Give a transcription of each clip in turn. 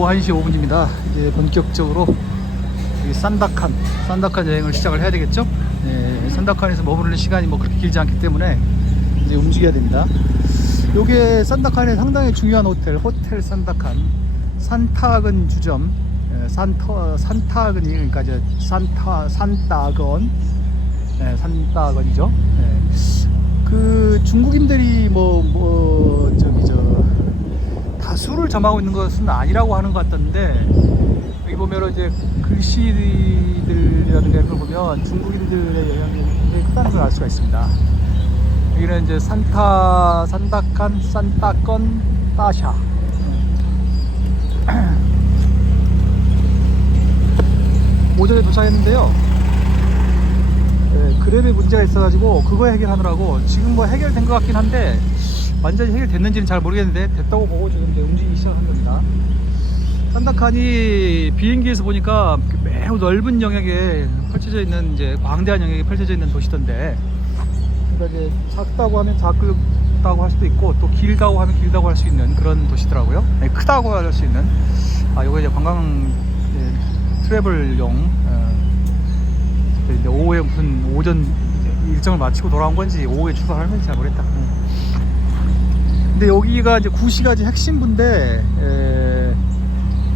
오후 1시 5분입니다. 이제 본격적으로 이 산다칸, 산다칸 여행을 시작을 해야 되겠죠? 네, 산다칸에서 머무르는 시간이 뭐 그렇게 길지 않기 때문에 이제 움직여야 됩니다. 요게 산다칸의 상당히 중요한 호텔, 호텔 산다칸. 산타근 주점, 예, 산터, 산타근이 그러니까 이제 산타, 산따건, 네, 산따건이죠. 네. 그 중국인들이 뭐, 뭐, 저기, 저, 다수를 점하고 있는 것은 아니라고 하는 것 같던데, 여기 보면 이제 글씨들이라든가 이런 걸 보면 중국인들의 영향이 굉장히 크다는 걸 알 수가 있습니다. 여기는 이제 산타, 산다칸, 산따건, 따샤. 오전에 도착했는데요. 네, 그랩에 문제가 있어가지고 그거 해결하느라고 지금 뭐 해결된 것 같긴 한데 완전히 해결됐는지는 잘 모르겠는데 됐다고 보고 지금 이제 움직이기 시작한 겁니다. 산다칸이 비행기에서 보니까 매우 넓은 영역에 펼쳐져 있는 이제 광대한 영역에 펼쳐져 있는 도시던데 그러니까 이제 작다고 하면 작다고 할 수도 있고 또 길다고 하면 길다고 할 수 있는 그런 도시더라고요. 네, 크다고 할 수 있는 아 요거 이제 관광 예, 트래블용 어, 이제 오후에 무슨 오전 이제 일정을 마치고 돌아온 건지 오후에 출발하는 건지 잘 모르겠다. 음. 근데 여기가 이제 구시가지 핵심부인데 에,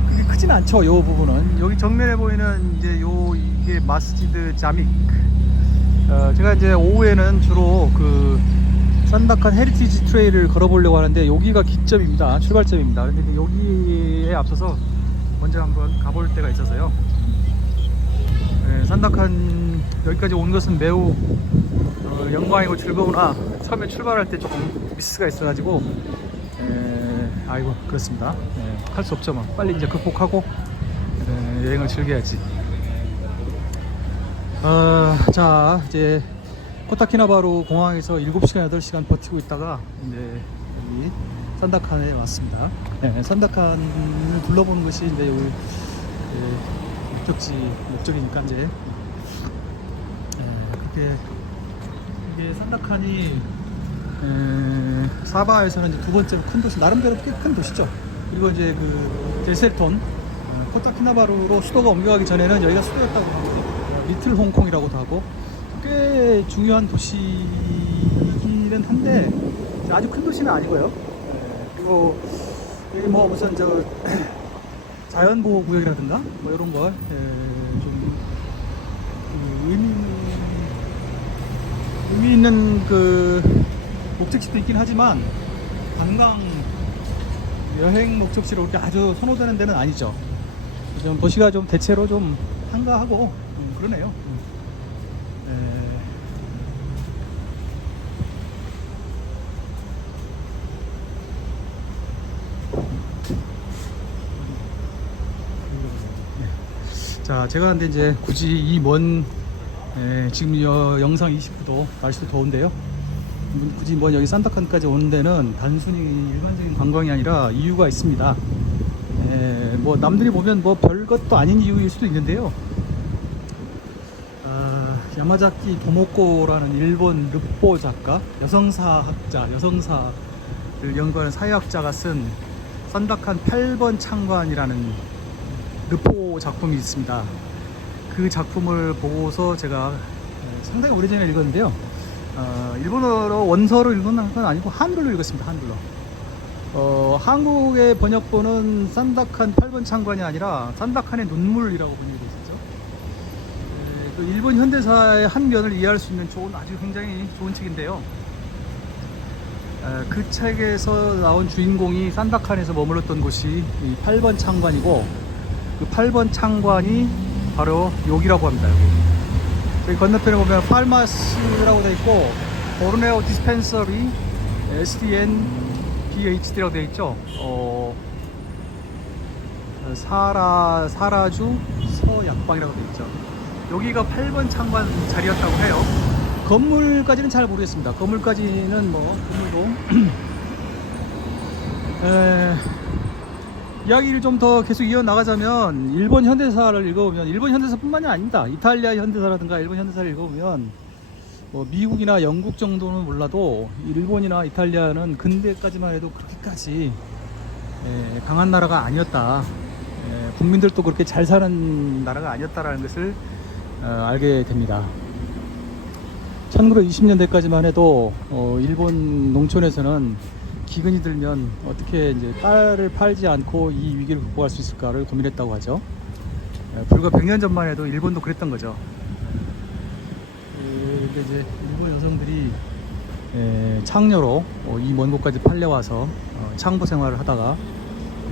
그게 크진 않죠. 요 부분은 여기 정면에 보이는 이제 요 이게 마스지드 자믹. 어, 제가 이제 오후에는 주로 그 산다칸 헤리티지 트레일을 걸어보려고 하는데 여기가 기점입니다. 출발점입니다. 근데 여기에 앞서서 먼저 한번 가볼 때가 있어서요. 네, 산다칸 여기까지 온 것은 매우 어, 영광이고 즐거우나 처음에 출발할 때 조금 미스가 있어가지고 에, 아이고 그렇습니다. 할 수 없죠 뭐 빨리 이제 극복하고 에, 여행을 즐겨야지. 어, 자 이제 코타키나바루 공항에서 7시간 8시간 버티고 있다가 이제 여기 산다칸에 왔습니다. 네, 산다칸을 둘러보는 것이 이제 여기 예, 목적지 목적이니까 이제 예, 그렇게 이게 산다칸이 에, 사바에서는 이제 두 번째로 큰 도시 나름대로 꽤 큰 도시죠. 그리고 이제 그 델셀톤 어, 코타키나바루로 수도가 옮겨가기 전에는 여기가 수도였다고 하고 어, 리틀 홍콩이라고도 하고 꽤 중요한 도시이기는 한데 아주 큰 도시는 아니고요. 예, 그리고 여기 뭐 무슨 저 자연보호 구역이라든가 뭐 이런 걸좀 의미 있는 의미 있는 그 목적지도 있긴 하지만 관광 여행 목적지로 그렇게 아주 선호되는 데는 아니죠. 좀 도시가 좀 대체로 좀 한가하고 음, 그러네요. 음. 에, 자, 제가 근데 이제 굳이 이먼 지금 여, 영상 29도 날씨도 더운데요. 굳이 뭐 여기 산타칸까지 오는 데는 단순히 일반적인 관광이 아니라 이유가 있습니다. 에, 뭐 남들이 보면 뭐 별것도 아닌 이유일 수도 있는데요. 아, 야마자키 도모코라는 일본 르포 작가, 여성사학자, 여성사를 연구하는 사회학자가 쓴 산다칸 8번 창관이라는 르포 작품이 있습니다. 그 작품을 보고서 제가 상당히 오래전에 읽었는데요. 어, 일본어로 원서로 읽은 건 아니고 한글로 읽었습니다. 한글로. 어, 한국의 번역본은 산다칸 8번 창관이 아니라 산다칸의 눈물이라고 번역이 있었죠. 에, 그 일본 현대사의 한 면을 이해할 수 있는 좋은 아주 굉장히 좋은 책인데요. 에, 그 책에서 나온 주인공이 산다칸에서 머물렀던 곳이 이 8번 창관이고 그 8번 창관이 바로 여기라고 합니다. 여기. 저기 건너편에 보면 팔마스라고 되어 있고 보르네오 디스펜서리 SDN PHD라고 되어 있죠. 어, 사라 사라주 서약방이라고 되어 있죠. 여기가 8번 창관 자리였다고 해요. 건물까지는 잘 모르겠습니다. 건물까지는 뭐 건물도 에, 이야기를 좀 더 계속 이어 나가자면 일본 현대사를 읽어보면 일본 현대사뿐만이 아닙니다. 이탈리아 현대사라든가 일본 현대사를 읽어보면 뭐 미국이나 영국 정도는 몰라도 일본이나 이탈리아는 근대까지만 해도 그렇게까지 예, 강한 나라가 아니었다. 국민들도 그렇게 잘 사는 나라가 아니었다라는 것을 어, 알게 됩니다. 1920년대까지만 해도 어, 일본 농촌에서는 기근이 들면 어떻게 이제 딸을 팔지 않고 이 위기를 극복할 수 있을까를 고민했다고 하죠. 에, 불과 100년 전만 해도 일본도 그랬던 거죠. 에, 근데 이제 일본 여성들이 에, 창녀로 어, 이먼 곳까지 팔려와서 어, 창부 생활을 하다가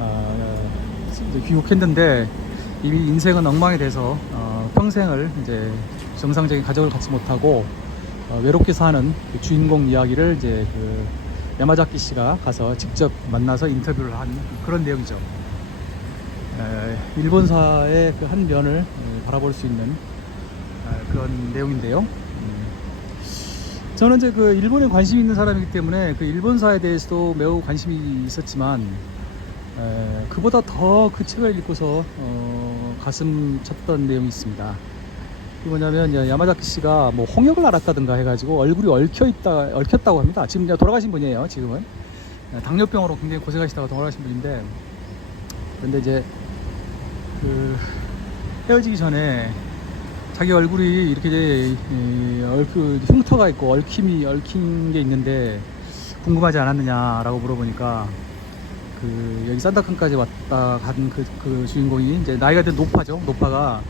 아, 귀국했는데 이미 인생은 엉망이 돼서 어, 평생을 이제 정상적인 가족을 갖지 못하고 어, 외롭게 사는 그 주인공 이야기를 이제 그 야마자키 씨가 가서 직접 만나서 인터뷰를 한 그런 내용이죠. 에, 일본사의 그 한 면을 에, 바라볼 수 있는 아, 그런 내용인데요. 음. 저는 이제 그 일본에 관심 있는 사람이기 때문에 그 일본사에 대해서도 매우 관심이 있었지만 에, 그보다 더 그 책을 읽고서 어, 가슴 쳤던 내용이 있습니다. 그 뭐냐면 이제 야마자키 씨가 뭐 홍역을 앓았다든가 해가지고 얼굴이 얽혀 있다 얽혔다고 합니다. 지금 이제 돌아가신 분이에요. 지금은 에, 당뇨병으로 굉장히 고생하시다가 돌아가신 분인데 근데 이제 그 헤어지기 전에 자기 얼굴이 이렇게 이제 이, 얼, 그 흉터가 있고 얽힘이 얽힌 게 있는데 궁금하지 않았느냐라고 물어보니까 그 여기 산타칸까지 왔다 간 그 그 주인공이 이제 나이가 된 노파죠. 노파가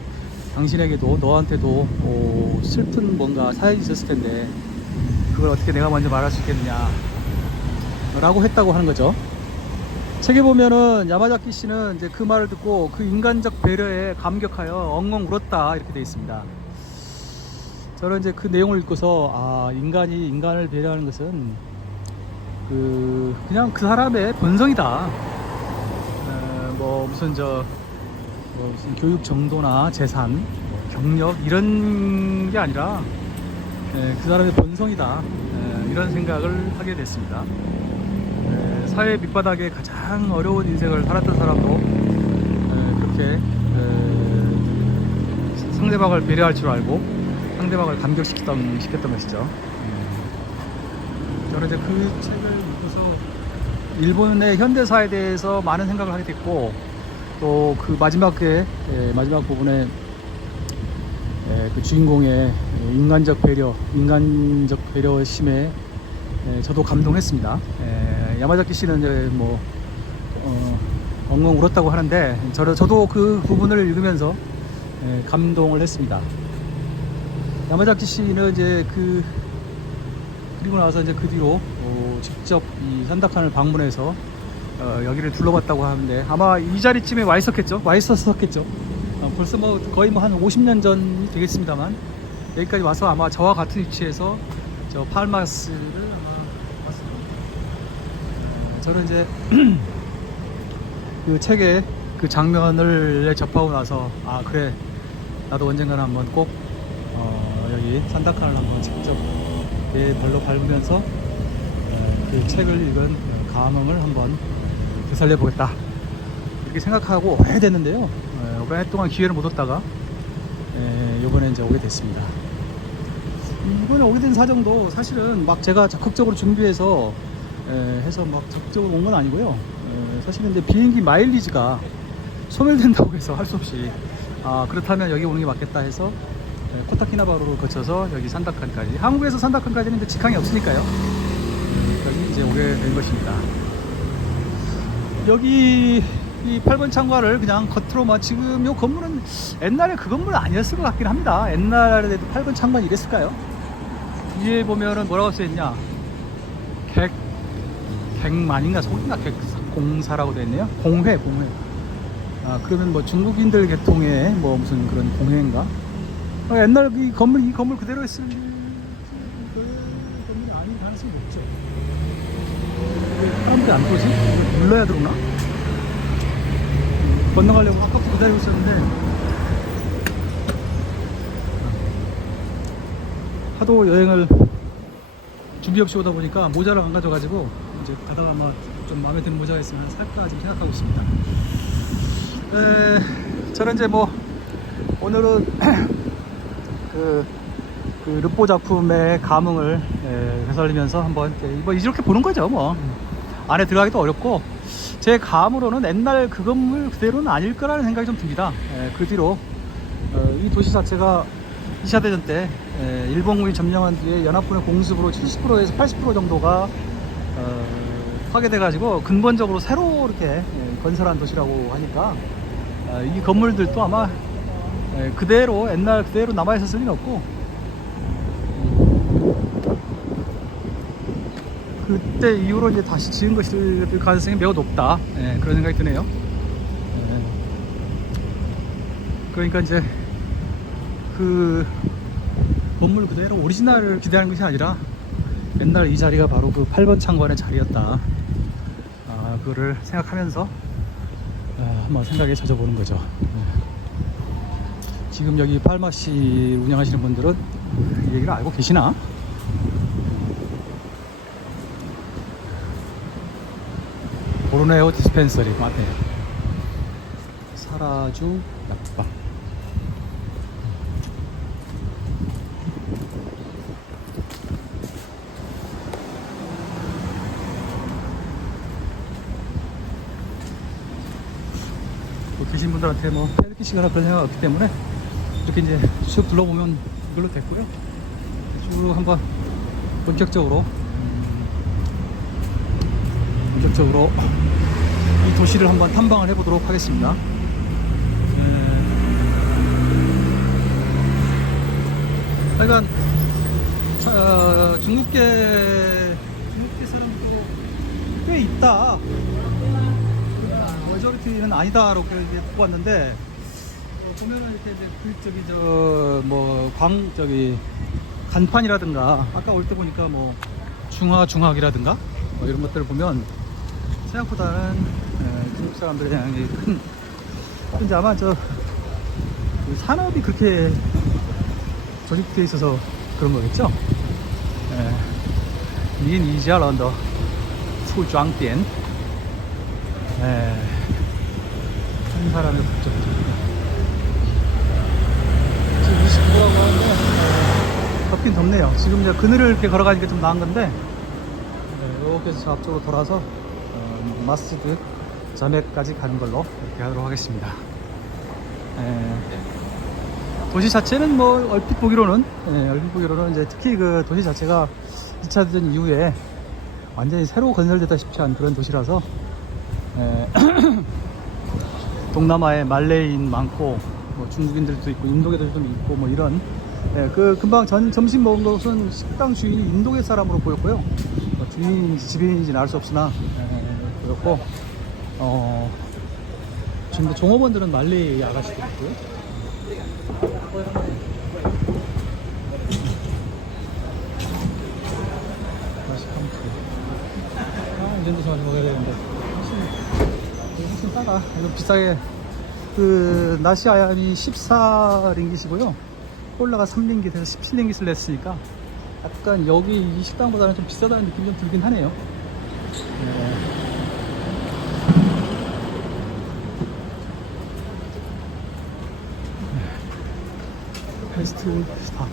당신에게도 너한테도 어, 슬픈 뭔가 사연이 있었을 텐데 그걸 어떻게 내가 먼저 말할 수 있겠느냐 라고 했다고 하는 거죠. 책에 보면은 야마자키 씨는 이제 그 말을 듣고 그 인간적 배려에 감격하여 엉엉 울었다 이렇게 되어 있습니다. 저는 이제 그 내용을 읽고서 아 인간이 인간을 배려하는 것은 그 그냥 그 사람의 본성이다. 에, 뭐 무슨 저 교육 정도나 재산, 뭐 경력 이런 게 아니라 에, 그 사람의 본성이다. 에, 이런 생각을 하게 됐습니다. 에, 사회 밑바닥에 가장 어려운 인생을 살았던 사람도 에, 그렇게 에, 상대방을 배려할 줄 알고 상대방을 감격시켰던 시켰던 것이죠. 음. 저는 이제 그 책을 읽고서 일본의 현대사에 대해서 많은 생각을 하게 됐고 또 그 마지막에 에, 마지막 부분에 에, 그 주인공의 인간적 배려, 인간적 배려심에 에, 저도 감동했습니다. 에, 야마자키 씨는 뭐 어, 엉엉 울었다고 하는데 저, 저도 그 부분을 읽으면서 에, 감동을 했습니다. 야마자키 씨는 이제 그 그리고 나서 이제 그 뒤로 어, 직접 이 산다칸을 방문해서 어, 여기를 둘러봤다고 하는데 아마 이 자리쯤에 와 있었겠죠? 와 있었었겠죠. 어, 벌써 뭐 거의 뭐 한 50년 전이 되겠습니다만 여기까지 와서 아마 저와 같은 위치에서 저 팔마스를. 어, 저는 이제 그 책의 그 장면을 접하고 나서 아 그래 나도 언젠가는 한번 꼭 어, 여기 산다칸을 한번 직접 내 발로 밟으면서 어, 그 책을 읽은 감흥을 한번 되살려 보겠다. 이렇게 생각하고 오래 됐는데요. 어, 오랫동안 기회를 못 얻다가 에, 이번에 이제 오게 됐습니다. 이번에 오게 된 사정도 사실은 막 제가 적극적으로 준비해서 에, 해서 막 적극적으로 온 건 아니고요. 에, 사실은 이제 비행기 마일리지가 소멸된다고 해서 할 수 없이 아 그렇다면 여기 오는 게 맞겠다 해서 에, 코타키나바루를 거쳐서 여기 산다칸까지. 한국에서 산다칸까지는 직항이 없으니까요. 음, 여기 이제 오게 된 것입니다 여기 이 8번 창과를 그냥 겉으로 막 지금 요 건물은 옛날에 그 건물 아니었을 것 같긴 합니다. 옛날에도 8번 창관 이랬을까요? 위에 보면은 뭐라고 써있냐? 객, 객만인가 속인가 객공사라고 되어 있네요. 공회, 공회. 아, 그러면 뭐 중국인들 계통의 뭐 무슨 그런 공회인가? 아, 옛날 이 건물, 이 건물 그대로 있을 그 건물이 아닌 가능성이 높죠. 왜 사람들이 안 보지? 눌러야 들어오나? 건너가려고 아까부터 기다리고 있었는데 하도 여행을 준비 없이 오다 보니까 모자를 안 가져가지고 이제 가다가 뭐좀 마음에 드는 모자가 있으면 살까 지금 생각하고 있습니다. 에, 저는 이제 뭐 오늘은 그, 그 르포 작품의 감흥을 에, 되살리면서 한번 이렇게, 뭐 이렇게 보는 거죠 뭐 안에 들어가기도 어렵고 제 감으로는 옛날 그 건물 그대로는 아닐 거라는 생각이 좀 듭니다. 예, 그 뒤로 어, 이 도시 자체가 2차 대전 때 예, 일본군이 점령한 뒤에 연합군의 공습으로 70%에서 80% 정도가 어, 파괴돼 가지고 근본적으로 새로 이렇게 예, 건설한 도시라고 하니까 어, 이 건물들도 아마 예, 그대로 옛날 그대로 남아 있었을 리는 없고 그때 이후로 이제 다시 지은 것일 가능성이 매우 높다 예, 그런 생각이 드네요. 예. 그러니까 이제 그 건물 그대로 오리지널을 기대하는 것이 아니라 옛날 이 자리가 바로 그 8번 창관의 자리였다. 아, 그거를 생각하면서 아, 한번 생각에 젖어보는 거죠. 예. 지금 여기 팔마시 운영하시는 분들은 이 얘기를 알고 계시나? 보르네오 디스펜서리 맞네. 사라주 약국방. 뭐 계신 분들한테 뭐 헬기 시거나 그런 생각 없기 때문에 이렇게 이제 쭉 둘러보면 이걸로 됐고요. 쭉 한번 본격적으로 음, 본격적으로 이 도시를 한번 탐방을 해보도록 하겠습니다. 네. 하여간 자, 어, 중국계 중국계 사람도 꽤 있다. 머저리티는 아니다라고 이렇게 보았는데 어, 보면은 이렇게 이제 그 저기 저 뭐 광 저기 간판이라든가 아까 올 때 보니까 뭐 중화 중학이라든가 뭐 이런 것들을 보면 생각보다는 에, 중국 사람들에 대한 큰 근데 아마 저 그 산업이 그렇게 조직돼 있어서 그런 거겠죠. 예. 닌 이지아 런더 초장변. 예. 한 사람의 국적이죠 지금 29라고 하는데 예, 덥긴 덥네요. 지금 이제 그늘을 이렇게 걸어가니까 좀 나은 건데 예, 이렇게 해서 앞쪽으로 돌아서 어, 마스드 전에까지 가는 걸로 이렇게 하도록 하겠습니다. 예. 도시 자체는 뭐 얼핏 보기로는 예, 얼핏 보기로는 이제 특히 그 도시 자체가 2차 대전 이후에 완전히 새로 건설되다시피 한 그런 도시라서 예, 동남아에 말레이인 많고 뭐 중국인들도 있고 인도계도 좀 있고 뭐 이런 예, 그 금방 전, 점심 먹은 것은 식당 주인이 인도계 사람으로 보였고요. 뭐 주인인지 지배인인지는 알 수 없으나 예, 보였고 어, 지금 뭐 종업원들은 말레이 아가씨도 있고요. 다시 컴프 아, 이 정도 전에 먹어야 되는데. 훨씬, 훨씬 싸다. 이거 비싸게. 그 나시 아얌이 14링깃이고요. 콜라가 3링깃에서 17링깃을 냈으니까 약간 여기 이 식당보다는 좀 비싸다는 느낌이 좀 들긴 하네요. 네. 베스트 스타트.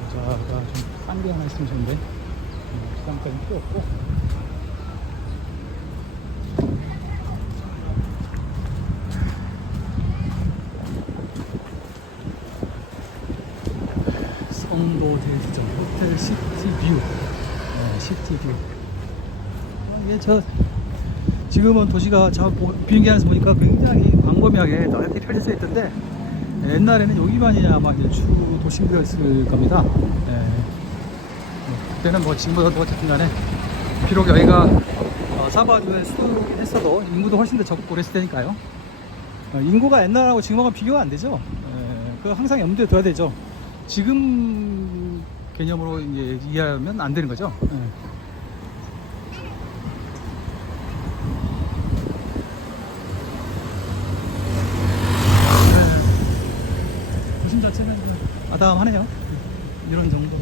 모자가 좀싼 게 하나 있으면 좋은데. 음, 부담까지 필요 없고. 성도 대리점 호텔 시티 뷰. 네, 시티 뷰. 아, 이게 저 지금은 도시가 저 보- 비행기 안에서 보니까 굉장히 광범위하게 넓게 펼쳐져 있던데 옛날에는 여기만이 아마 이제 주 도심이었을 겁니다. 예. 뭐, 그때는 뭐 지금보다도 어쨌든 간에 비록 여기가 어, 사바주의 수도긴 했어도 인구도 훨씬 더 적고 그랬을 테니까요. 어, 인구가 옛날하고 지금하고 비교가 안 되죠. 예, 그거 항상 염두에 둬야 되죠. 지금 개념으로 이제 이해하면 안 되는 거죠. 예. 도심 자체는 좀 아담하네요. 이런 정도.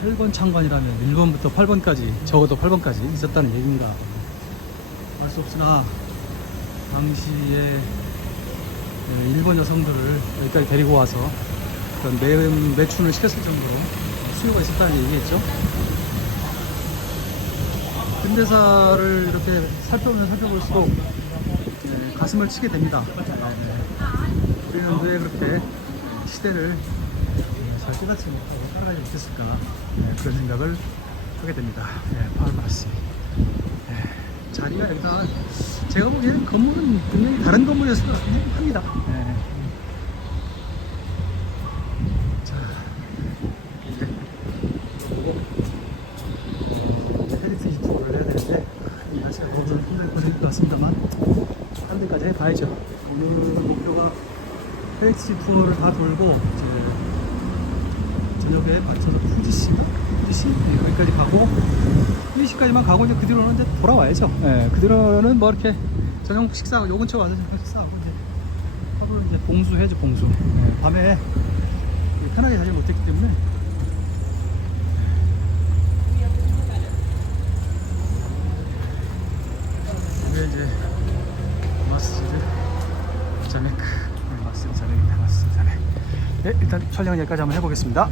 (8번) 창관이라면 (1번부터) (8번까지) 적어도 (8번까지) 있었다는 얘기입니다 알수 없으나 당시에 네, 일본 여성들을 여기까지 데리고 와서 그런 매, 매춘을 시켰을 정도로 수요가 있었다는 얘기겠죠. 근대사를 이렇게 살펴보면 살펴볼수록 네, 가슴을 치게 됩니다. 네. 우리는 왜 그렇게 시대를 잘 깨닫지 못하고 살아가지 못했을까 네, 그런 생각을 하게 됩니다. 네, 파르마시. 네, 자리가 일단 제가 보기에는 건물은 분명히 다른 건물이었을 것 같긴 합니다. 네. 자, 이제 어, 헬리트 투어를 해야 되는데 이 날씨가 더워서 힘들 것 같습니다만 한 데까지 해봐야죠. 오늘 목표가 헬리트 투어를 다 돌고 이제 저녁에 맞춰서 후지시 후지시 네, 여기까지 가고 후지시까지만 가고 이제 그 뒤로는 이제 돌아와야죠. 예, 그 뒤로는 뭐 이렇게 저녁 식사하고 요 근처 와서 저녁 식사하고 이제 서로 이제 봉수해야죠 봉수. 예, 밤에 편하게 자지 못했기 때문에 이게 이제 마스지드 자메크 마스지드 자메크입니다. 마스지드 자메크. 네, 일단 촬영 여기까지 한번 해보겠습니다.